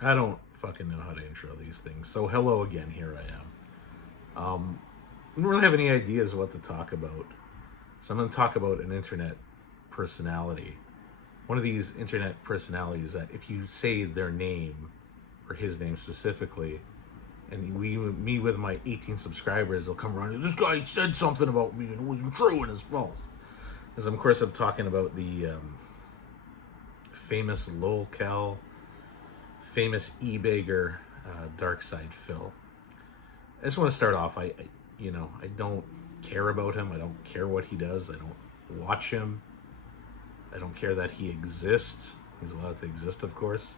I don't fucking know how to intro these things. So hello again, here I am. I don't really have any ideas what to talk about. So I'm going to talk about an internet personality. One of these internet personalities that if you say their name, or his name specifically, and me with my 18 subscribers, they'll come around and this guy said something about me and it wasn't true and it's false. As of course I'm talking about the famous lolcal, famous e-bagger, DarkSydePhil. I just want to start off. I don't care about him. I don't care what he does. I don't watch him. I don't care that he exists. He's allowed to exist, of course.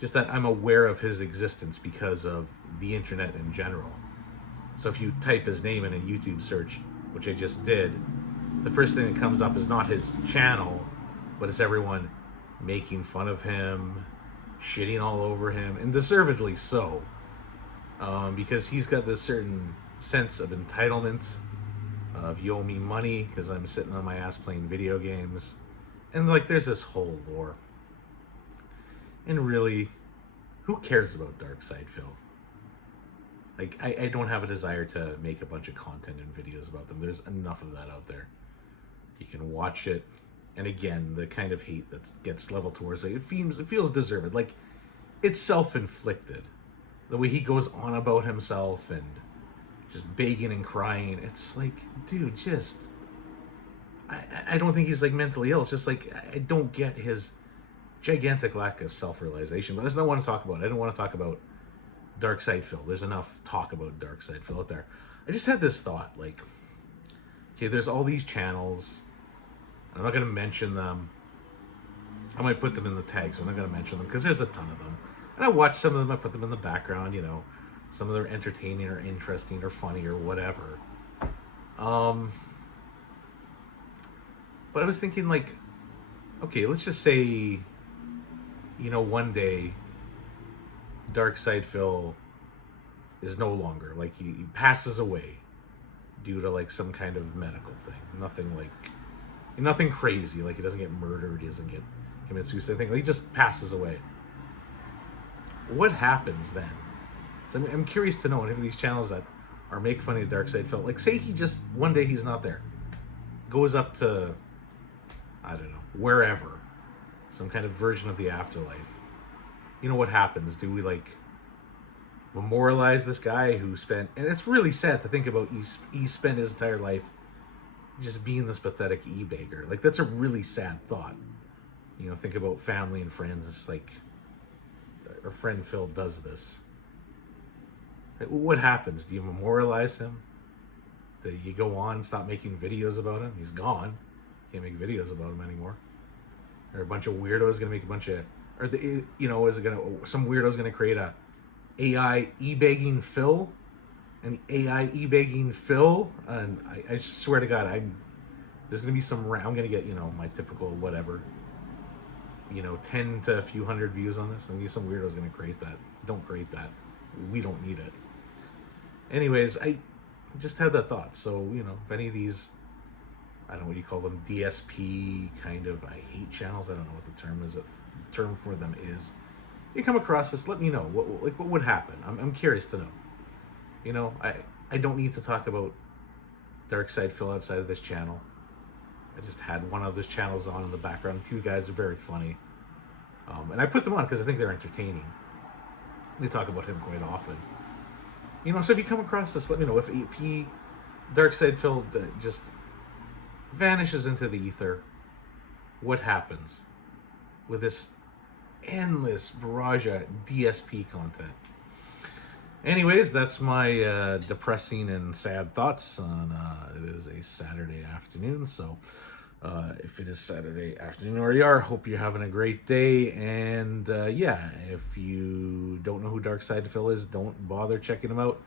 Just that I'm aware of his existence because of the internet in general. So if you type his name in a YouTube search, which I just did, the first thing that comes up is not his channel, but it's everyone making fun of him, shitting all over him, and deservedly so, because he's got this certain sense of entitlement, of you owe me money because I'm sitting on my ass playing video games, and like there's this whole lore. And really, who cares about DarkSydePhil? Like, I don't have a desire to make a bunch of content and videos about them. There's enough of that out there. You can watch it, and again, the kind of hate that gets leveled towards it feels deserved. Like, it's self-inflicted. The way he goes on about himself and just begging and crying, it's like, dude, just... I don't think he's, like, mentally ill. It's just, like, I don't get his gigantic lack of self-realization. But that's not what I want to talk about. I don't want to talk about DarkSydePhil. There's enough talk about DarkSydePhil out there. I just had this thought, like, okay, there's all these channels. I'm not going to mention them. I might put them in the tags. I'm not going to mention them because there's a ton of them. And I watch some of them. I put them in the background. Some of them are entertaining or interesting or funny or whatever. But I was thinking, like, okay, let's just say, one day DarkSydePhil is no longer, like, he passes away due to, like, some kind of medical thing. Nothing crazy. Like, he doesn't get murdered. He doesn't get commit suicide. Thing. Like, he just passes away. What happens then? So I'm curious to know any of these channels that are make fun of DarkSydePhil. Like, say he just one day he's not there, goes up to, I don't know, wherever, some kind of version of the afterlife. What happens? Do we, like, memorialize this guy who spent, and it's really sad to think about, he spent his entire life just being this pathetic e-bagger. Like, that's a really sad thought. Think about family and friends. It's like, our friend Phil does this. Like, what happens? Do you memorialize him? Do you go on and stop making videos about him? He's gone. Can't make videos about him anymore. Are a bunch of weirdos gonna make a bunch of, is it gonna, some weirdo's gonna create a AI e-begging Phil, an AI e-begging Phil, and I swear to God, there's gonna be I'm gonna get, my typical whatever, 10 to a few hundred views on this, and some weirdo's gonna create that. Don't create that. We don't need it. Anyways, I just had that thought. So, if any of these, I don't know what you call them, DSP kind of, I hate channels. I don't know what the term for them is. You come across this, let me know. What would happen? I'm curious to know. I don't need to talk about DarkSydePhil outside of this channel. I just had one of those channels on in the background. Two guys are very funny. And I put them on because I think they're entertaining. They talk about him quite often. So if you come across this, let me know. If he, DarkSydePhil, just vanishes into the ether, what happens with this endless barrage of DSP content? Anyways, that's my depressing and sad thoughts on, it is a Saturday afternoon, so if it is Saturday afternoon where you are, hope you're having a great day, and yeah, if you don't know who DarkSydePhil is, don't bother checking him out.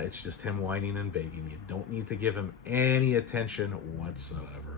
It's just him whining and begging. You don't need to give him any attention whatsoever.